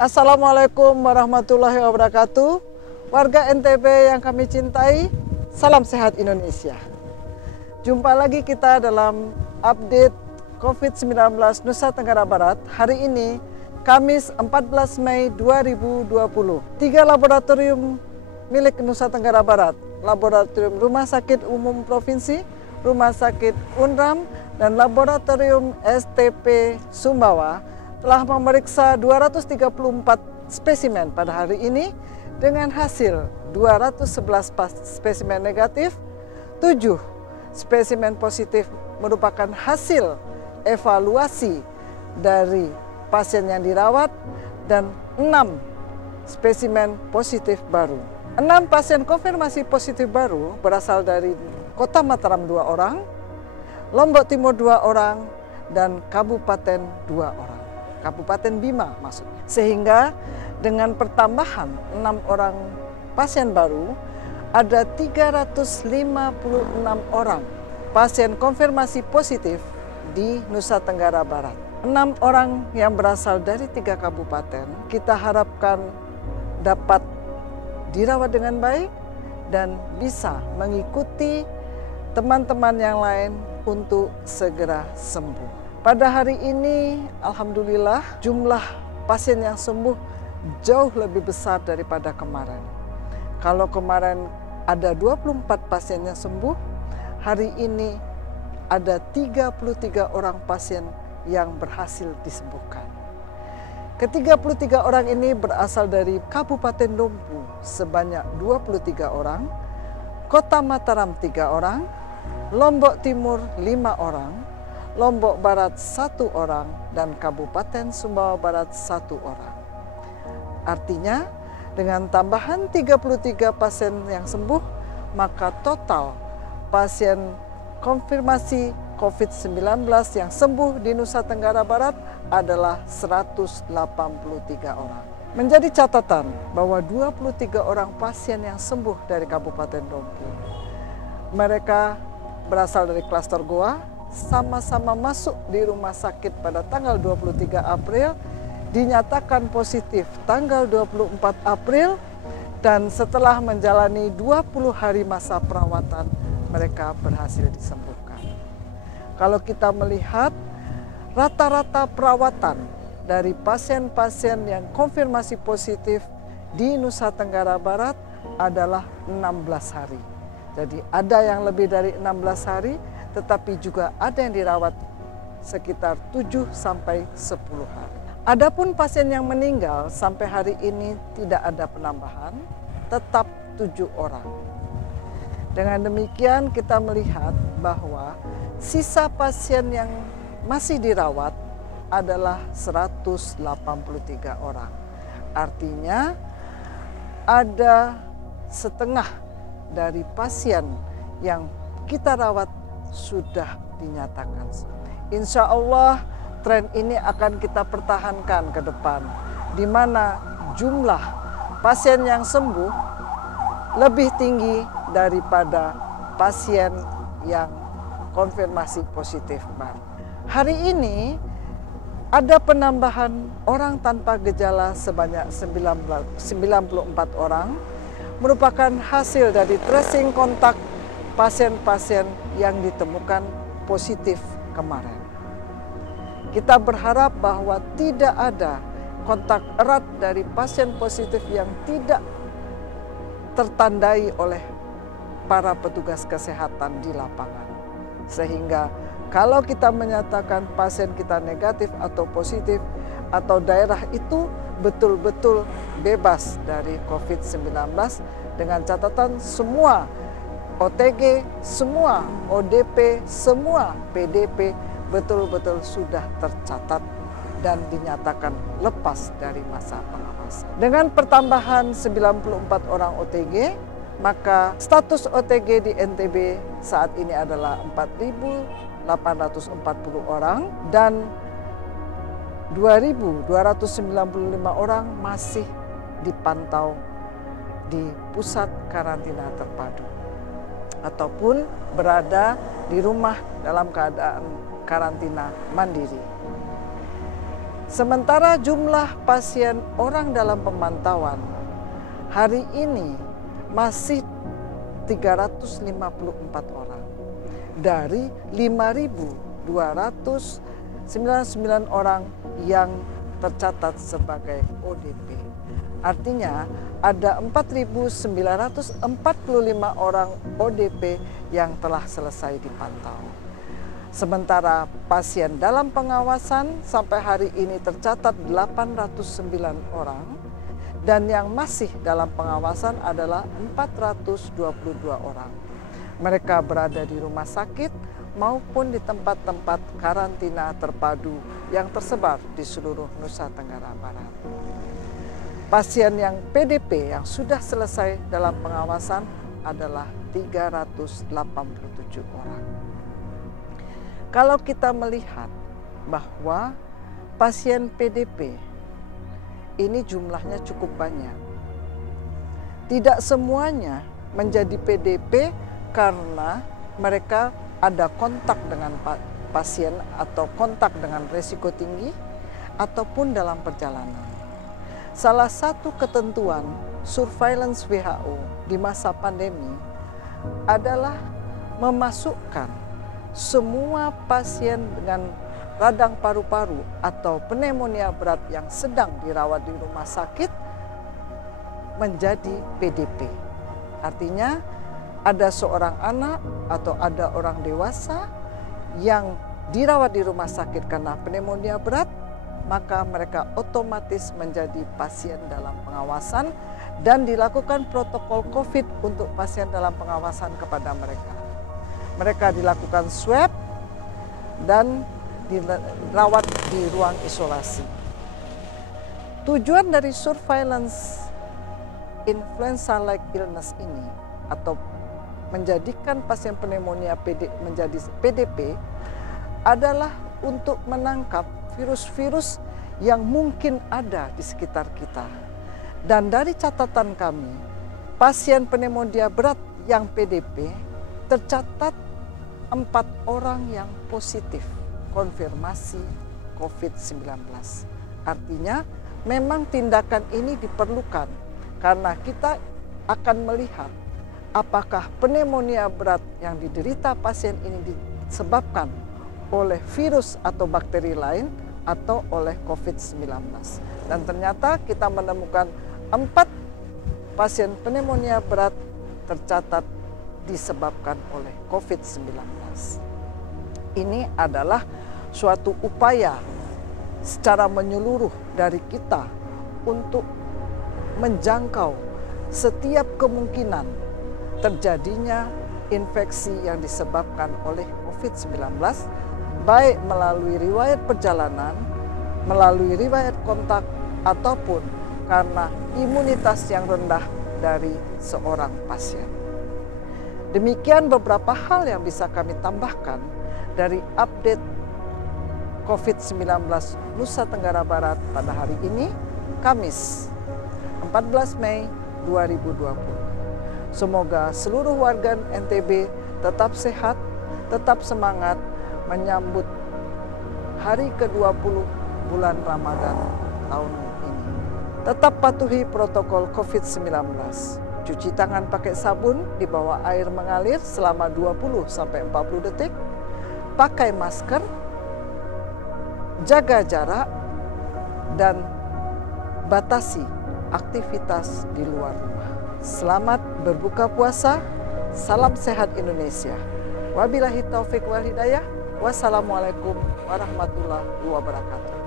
Assalamualaikum warahmatullahi wabarakatuh. Warga NTB yang kami cintai, salam sehat Indonesia. Jumpa lagi kita dalam update COVID-19 Nusa Tenggara Barat. Hari ini, Kamis 14 Mei 2020. 3 laboratorium milik Nusa Tenggara Barat, Laboratorium Rumah Sakit Umum Provinsi, Rumah Sakit UNRAM, dan Laboratorium STP Sumbawa telah memeriksa 234 spesimen pada hari ini dengan hasil 211 spesimen negatif, 7 spesimen positif merupakan hasil evaluasi dari pasien yang dirawat, dan 6 spesimen positif baru. 6 pasien konfirmasi positif baru berasal dari Kota Mataram 2 orang, Lombok Timur 2 orang, dan Kabupaten 2 orang. Kabupaten Bima maksudnya. Sehingga dengan pertambahan 6 orang pasien baru, ada 356 orang pasien konfirmasi positif di Nusa Tenggara Barat. 6 orang yang berasal dari 3 kabupaten, kita harapkan dapat dirawat dengan baik dan bisa mengikuti teman-teman yang lain untuk segera sembuh. Pada hari ini, alhamdulillah, jumlah pasien yang sembuh jauh lebih besar daripada kemarin. Kalau kemarin ada 24 pasien yang sembuh, hari ini ada 33 orang pasien yang berhasil disembuhkan. Ke-33 orang ini berasal dari Kabupaten Dompu sebanyak 23 orang, Kota Mataram 3 orang, Lombok Timur 5 orang, Lombok Barat 1 orang, dan Kabupaten Sumbawa Barat 1 orang. Artinya, dengan tambahan 33 pasien yang sembuh, maka total pasien konfirmasi COVID-19 yang sembuh di Nusa Tenggara Barat adalah 183 orang. Menjadi catatan bahwa 23 orang pasien yang sembuh dari Kabupaten Dompu, mereka berasal dari klaster Goa, sama-sama masuk di rumah sakit pada tanggal 23 April, dinyatakan positif tanggal 24 April, dan setelah menjalani 20 hari masa perawatan, mereka berhasil disembuhkan. Kalau kita melihat rata-rata perawatan dari pasien-pasien yang konfirmasi positif di Nusa Tenggara Barat adalah 16 hari. Jadi ada yang lebih dari 16 hari, tetapi juga ada yang dirawat sekitar 7 sampai 10 hari. Adapun pasien yang meninggal sampai hari ini tidak ada penambahan, tetap 7 orang. Dengan demikian kita melihat bahwa sisa pasien yang masih dirawat adalah 183 orang. Artinya ada setengah dari pasien yang kita rawat sudah dinyatakan sembuh. Insya Allah tren ini akan kita pertahankan ke depan, di mana jumlah pasien yang sembuh lebih tinggi daripada pasien yang konfirmasi positif baru. Hari ini ada penambahan orang tanpa gejala sebanyak 94 orang, merupakan hasil dari tracing kontak pasien-pasien yang ditemukan positif kemarin. Kita berharap bahwa tidak ada kontak erat dari pasien positif yang tidak tertandai oleh para petugas kesehatan di lapangan. Sehingga kalau kita menyatakan pasien kita negatif atau positif, atau daerah itu betul-betul bebas dari COVID-19, dengan catatan semua OTG, semua ODP, semua PDP betul-betul sudah tercatat dan dinyatakan lepas dari masa pengawasan. Dengan pertambahan 94 orang OTG, maka status OTG di NTB saat ini adalah 4.840 orang dan 2.295 orang masih dipantau di pusat karantina terpadu ataupun berada di rumah dalam keadaan karantina mandiri. Sementara jumlah pasien orang dalam pemantauan hari ini masih 354 orang dari 5.299 orang yang tercatat sebagai ODP. Artinya ada 4.945 orang ODP yang telah selesai dipantau. Sementara pasien dalam pengawasan sampai hari ini tercatat 809 orang dan yang masih dalam pengawasan adalah 422 orang. Mereka berada di rumah sakit maupun di tempat-tempat karantina terpadu yang tersebar di seluruh Nusa Tenggara Barat. Pasien yang PDP yang sudah selesai dalam pengawasan adalah 387 orang. Kalau kita melihat bahwa pasien PDP ini jumlahnya cukup banyak. Tidak semuanya menjadi PDP karena mereka ada kontak dengan pasien atau kontak dengan risiko tinggi ataupun dalam perjalanan. Salah satu ketentuan surveillance WHO di masa pandemi adalah memasukkan semua pasien dengan radang paru-paru atau pneumonia berat yang sedang dirawat di rumah sakit menjadi PDP. Artinya ada seorang anak atau ada orang dewasa yang dirawat di rumah sakit karena pneumonia berat, maka mereka otomatis menjadi pasien dalam pengawasan dan dilakukan protokol COVID untuk pasien dalam pengawasan kepada mereka. Mereka dilakukan swab dan dirawat di ruang isolasi. Tujuan dari surveillance influenza-like illness ini atau menjadikan pasien pneumonia menjadi PDP adalah untuk menangkap virus-virus yang mungkin ada di sekitar kita. Dan dari catatan kami, pasien pneumonia berat yang PDP tercatat 4 orang yang positif konfirmasi COVID-19. Artinya memang tindakan ini diperlukan karena kita akan melihat apakah pneumonia berat yang diderita pasien ini disebabkan oleh virus atau bakteri lain atau oleh COVID-19. Dan ternyata kita menemukan 4 pasien pneumonia berat tercatat disebabkan oleh COVID-19. Ini adalah suatu upaya secara menyeluruh dari kita untuk menjangkau setiap kemungkinan terjadinya infeksi yang disebabkan oleh COVID-19, baik melalui riwayat perjalanan, melalui riwayat kontak, ataupun karena imunitas yang rendah dari seorang pasien. Demikian beberapa hal yang bisa kami tambahkan dari update COVID-19 Nusa Tenggara Barat pada hari ini, Kamis 14 Mei 2020. Semoga seluruh warga NTB tetap sehat, tetap semangat menyambut hari ke-20 bulan Ramadan tahun ini. Tetap patuhi protokol COVID-19. Cuci tangan pakai sabun di bawah air mengalir selama 20-40 detik. Pakai masker, jaga jarak, dan batasi aktivitas di luar rumah. Selamat berbuka puasa, salam sehat Indonesia. Wabillahi taufik wal hidayah. Wassalamualaikum warahmatullahi wabarakatuh.